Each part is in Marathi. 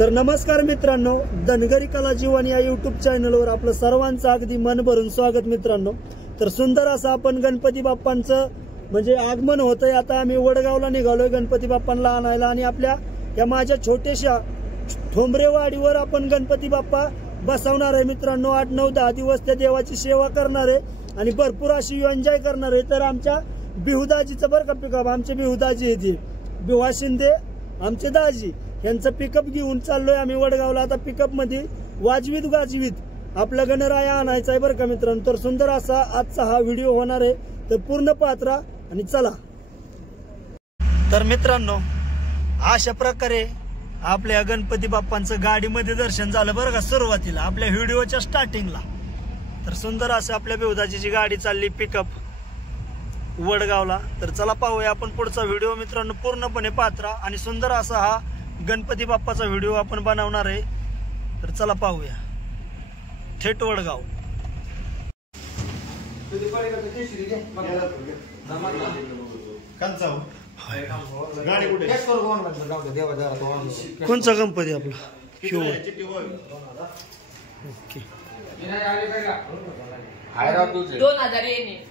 तर नमस्कार मित्रांनो, धनगरी कला जीवन या युट्यूब चॅनलवर आपलं सर्वांचं अगदी मन भरून स्वागत मित्रांनो। तर सुंदर असं आपण गणपती बाप्पांचं म्हणजे आगमन होतंय। आता आम्ही वडगावला निघालोय गणपती बाप्पांना आणायला आणि आपल्या या माझ्या छोट्याशा ठोंबरेवाडीवर आपण गणपती बाप्पा बसवणार आहे मित्रांनो। 8, 9, 10 दिवस त्या देवाची सेवा करणार आहे आणि भरपूर अशी एन्जॉय करणार आहे। तर आमच्या बिहुदाजीचं बरं का पिकअप, आमचे बिहुदाजी येते बिवा शिंदे आमचे दाजी यांचं पिकअप घेऊन चाललोय आम्ही वडगावला। आता पिकअप मध्ये वाजवीत गाजवीत आपला गणराया आणायचा आहे बरं का मित्रांनो। तर सुंदर असा आजचा हा व्हिडिओ होणार आहे, तर पूर्ण पात्रा आणि चला। तर मित्रांनो अशा प्रकारे आपल्या गणपती बाप्पांचं गाडीमध्ये दर्शन झालं बरं का सुरुवातीला आपल्या व्हिडिओच्या स्टार्टिंगला। तर सुंदर असं आपल्या बिहुदाजीची गाडी चालली पिकअप वडगावला। तर चला पाहूया आपण पुढचा व्हिडिओ मित्रांनो, पूर्णपणे पात्रा आणि सुंदर असा हा गणपती बाप्पाचा व्हिडिओ आपण बनवणार आहे। तर चला पाहूया थेट वडगाव। कोणचा गणपती आपला ओके 2000 येणे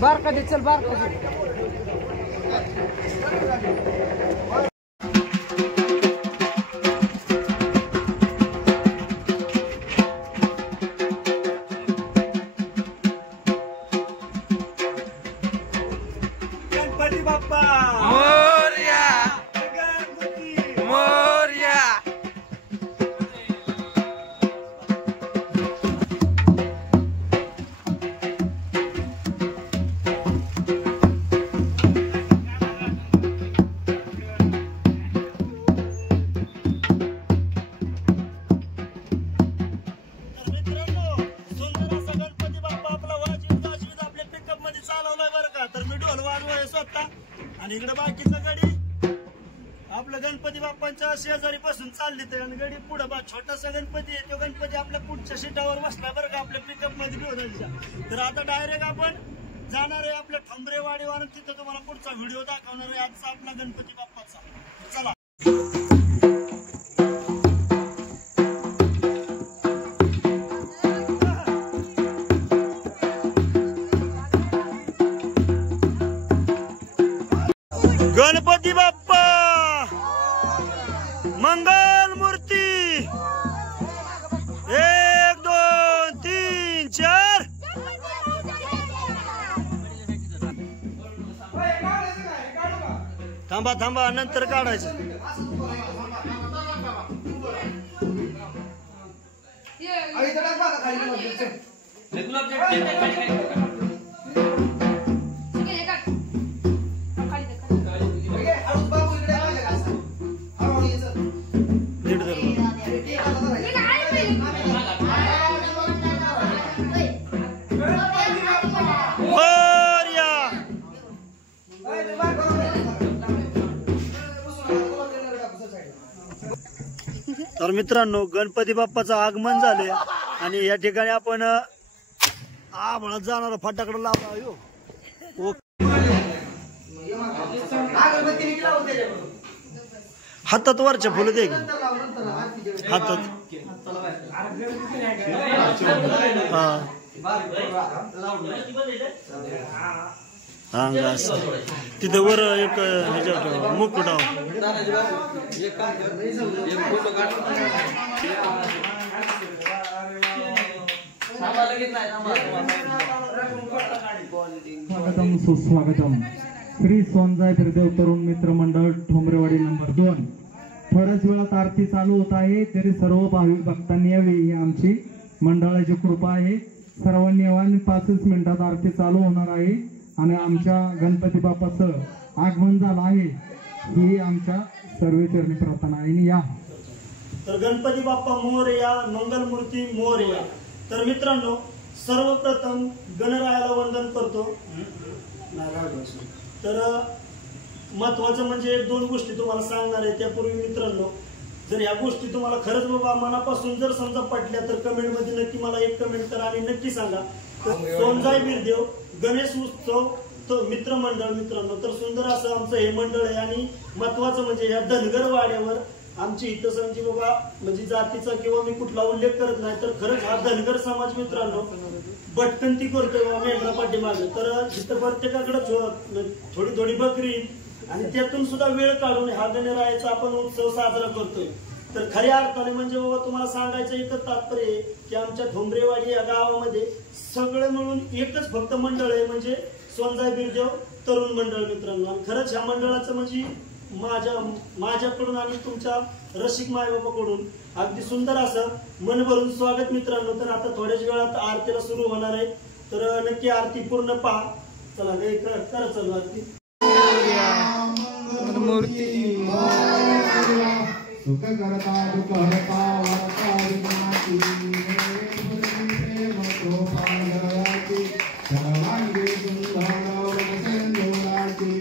बार कधी चल बार कधी गणपती बाप्पा आणि इकडे बाकीचं गाडी आपलं गणपती बाप्पांच्या शेजारी पासून चालली तर आणि गाडी पुढे बा छोटासा गणपती आहे, तो गणपती आपल्या पुढच्या सीटावर बसला बरं का आपल्या पिकअप मध्ये बिहुदाजीच्या। तर आता डायरेक्ट आपण जाणार आहे आपल्या ठोंबरेवाडीवर, तिथं तुम्हाला पुढचा व्हिडिओ दाखवणार आहे आजचा आपला गणपती बाप्पाचा। चला गणपती बाप्पा मंगल मूर्ती 1 2 3 4 थांबा थांबा नंतर काढायचं। तर मित्रांनो गणपती बाप्पाचं आगमन झाले आणि या ठिकाणी आपण आभाळात जाणारा फटाकडा लावला हातात वरच्या फुलं दे हातात हा तिथे वर एक मुकुट स्वागतम सुस्वागतम श्री सोनजाय बिरदेव तरुण मित्र मंडळ ठोंबरेवाडी नंबर 2 थोड्याच वेळात आरती चालू होत आहे, तरी सर्व भाविक भक्तांनी यावी ही आमची मंडळाची कृपा आहे. सर्वांनी यावं. 5 मिनिटात आरती चालू होणार आहे आणि आमच्या गणपती बाप्पाचं आगमन झालं आहे ही आमच्या सर्वचरणी प्रार्थना आहे. या तर गणपती बाप्पा मोरया, मंगलमूर्ती मोरया. तर मित्रांनो, सर्वप्रथम गणरायाला वंदन करतो. तर महत्वाचं म्हणजे 2 गोष्टी तुम्हाला सांगणार आहे. त्यापूर्वी मित्रांनो, जर या गोष्टी तुम्हाला खरंच बाबा मनापासून जर समजा पटल्या तर कमेंट मध्ये नक्की मला एक कमेंट करा आणि नक्की सांगा. सोनजाई बिरदेव गणेश उत्सव मित्रमंडळ मित्रांनो, तर सुंदर असं आमचं हे मंडळ आहे. आणि महत्वाचं म्हणजे या धनगर वाड्यावर आमची हितसंची बाबा म्हणजे जातीचा किंवा मी कुठला उल्लेख करत नाही, तर खरंच हा धनगर समाज मित्रांनो भटकंती करतोय बाबा मेंढरा पाठीमागे. तर तिथं प्रत्येकाकडे थोडी थोडी बकरी आणि त्यातून सुद्धा वेळ काढून हा गणरायाचा आपण उत्सव साजरा करतोय. तर खऱ्या अर्थाने म्हणजे बाबा तुम्हाला सांगायचं एकच तात्पर्य आहे की आमच्या ठोंबरेवाडी या गावामध्ये सगळं मिळून एकच फक्त मंडळ आहे, म्हणजे सोनजाई बिरदेव तरुण मंडळ मित्रांनो. आणि खरंच ह्या मंडळाचं म्हणजे माझ्याकडून आणि तुमच्या रसिक मायबापाकडून अगदी सुंदर असं मन भरून स्वागत मित्रांनो. तर आता थोड्याच वेळात आरतीला सुरू होणार आहे, तर नक्की आरती पूर्ण पहा. चला करा चालू आरती. सुख करता दुःख हरता वार्ता विनाशी पांढराची सर्वांगी सुंदर सिंधुराची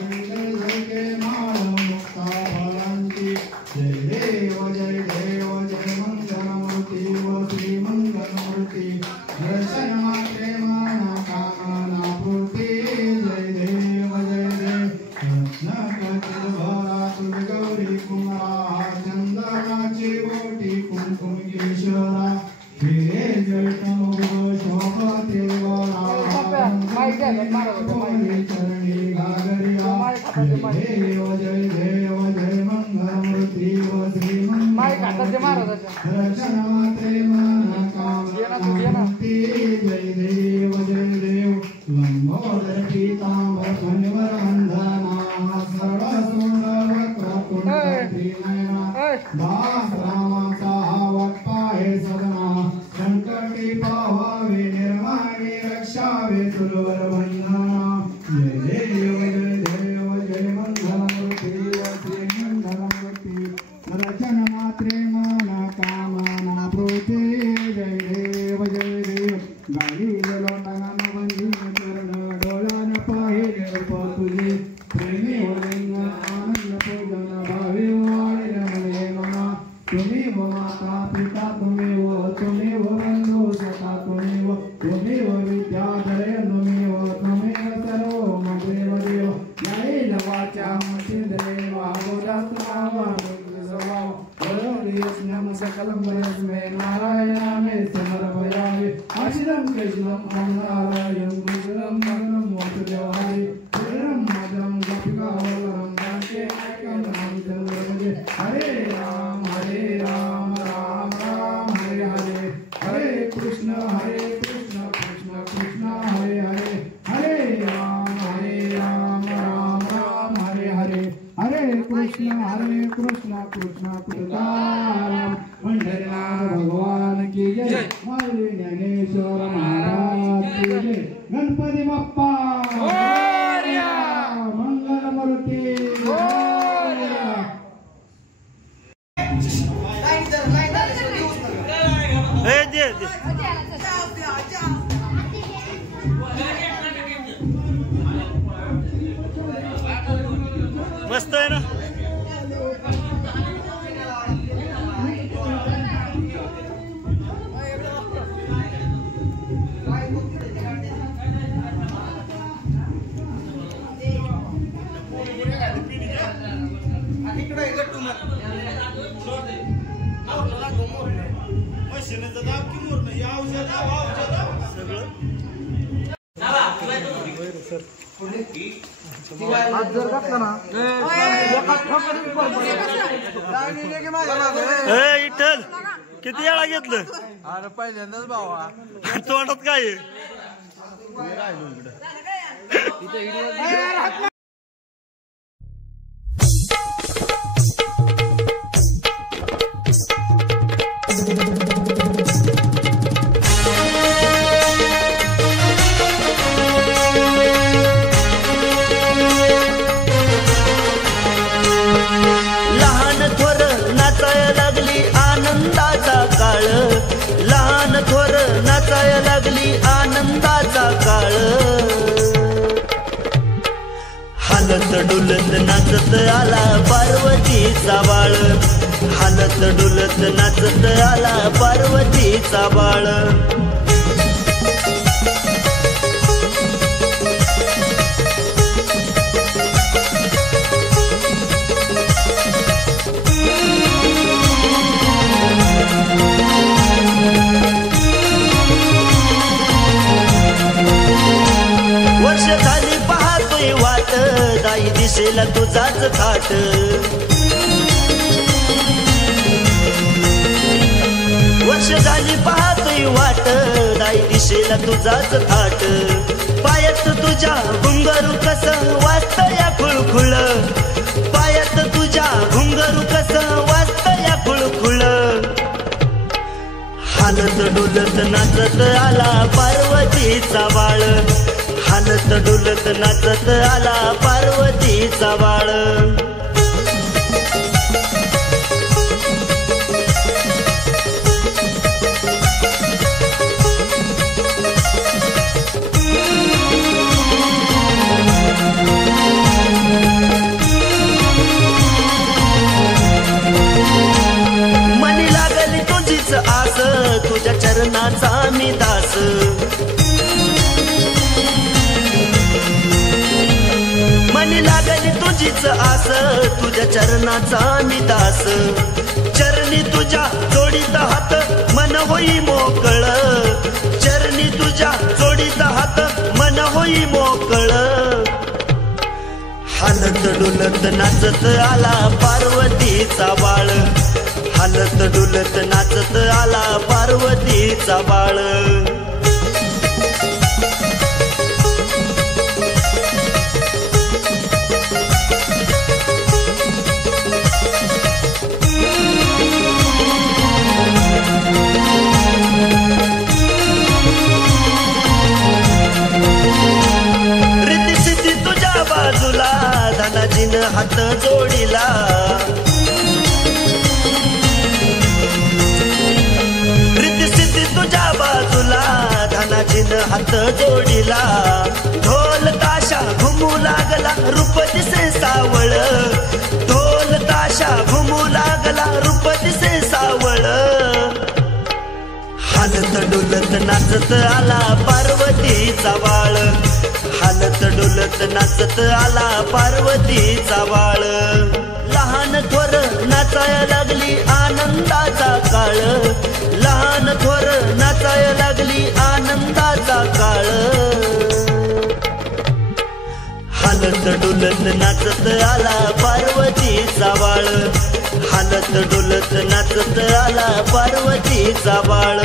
मंगलके माळ मुक्ता फलांची. जय देव जय देव जय मंगलमूर्ती व श्री मंगलमूर्ती दर्शन मात्रे माना कामना पूर्ती. जय देव जय देव गौरी कुमारा चंदनाची बोटी कुंकुम केशरा हिरे जयतम शोभा चरणी गागरिया. देव जय देव जय मंगलमूर्ती व श्री मंगलमूर्ती दर्शन मात्रे मन कामनापूर्ती. जय देव जय देव लंबोदर पीतांबर कनिवर वंदना सरळ सुंदर वक्र कुंडली नयना दास रामाचा वक्ता हे सदना संकटी पावावे निर्माणे रक्षावे तुलवर वंदना. जय देव जय देव जय मंगलमूर्ती व श्री मंगलमूर्ती रचन मात्रे मन कामना प्रोते. जय देव जय देव गाडी लोटांना बंदी चरण डोळ्यान पाहिले रूप तुझे प्रेमी वलिंग आनंद पूजन भावे वाळे रमणे मना. तुम्ही व माता पिता तुम्ही व बंधू सखा तुम्ही व विद्याधरे तुम्ही सर्व मदेव देव. याईल वाचा मसिंद्रे सकलम वयस्मे नारायणामे समर्पयामि. आशिरं कृष्णं नारायणं गुरुं मगनं वासुदेवाय प्रेरं मदनं गोपिकावल्लभं कान्ते नायकं रामचन्द्रभजे. हरे राम राम राम हरे हरे. हरे कृष्ण कृष्ण कृष्ण हरे हरे. हरे राम राम राम हरे हरे. हरे कृष्ण कृष्ण कृष्ण राम. पंढरीनाथ भगवान की जय. हरे ज्ञानेश्वर महाराज की जय. गणपती बाप्पा मोरया. मंगलमूर्ती मोरया. मस्त आहे ना. इठल किती वेळा घेतलं? अरे पहिल्यांदाच भावा. तोंडात काय आहे? नाचत आला पार्वतीचा बाळ, हालत डुलत नाचत आला पार्वतीचा बाळ. वर्ष झाली पाहतोय वाट, दाई दिसेला तुझाच थाट. वर्ष झाली पाहतोय वाट, दाई दिसेला तुझाच थाट. पायात तुझ्या घुंगरू कसं वाजतया खुळखुळ, पायात तुझ्या घुंगरू कसं वाजतया खुळखुळ. हालत डुलत नाचत आला पार्वतीचा बाळ, हालत डुलत नाचत आला पार्वतीचा बाळ. मनी लागली तुझीच आस, तुझ्या चरणाचा मी दास. मनी लागली तुझीच आस, तुझ्या चरणाचा मी दास. चरणी तुझ्या जोडीत हात मन होई मोकळ, चरणी तुझ्या जोडीत हात मन होई मोकळ. हालत डुलत नाचत आला पार्वतीचा बाळ, हालत डुलत नाचत आला पार्वतीचा बाळ. रीतिसिद्धी तुझ्या बाजूला, धनाजीनं हात जोडीला. रीतिसिद्धी तुझ्या बाजूला, धनाजीनं हात जोडीला. ढोल ताशा घुमू लागला रूप दिसे सावळ, ढोल ताशा घुमू लागला रूप दिसे सावळ. हालत डुलत नाचत आला पार्वतीचा बाळ, हालत डुलत नाचत आला पार्वतीचा बाळ. लहान थोर नाचाया लागली आनंदाचा काळ, लहान थोर नाचाया लागली आनंदाचा काळ. हालत डुलत नाचत आला पार्वतीचा बाळ, हालत डुलत नाचत आला पार्वतीचा बाळ.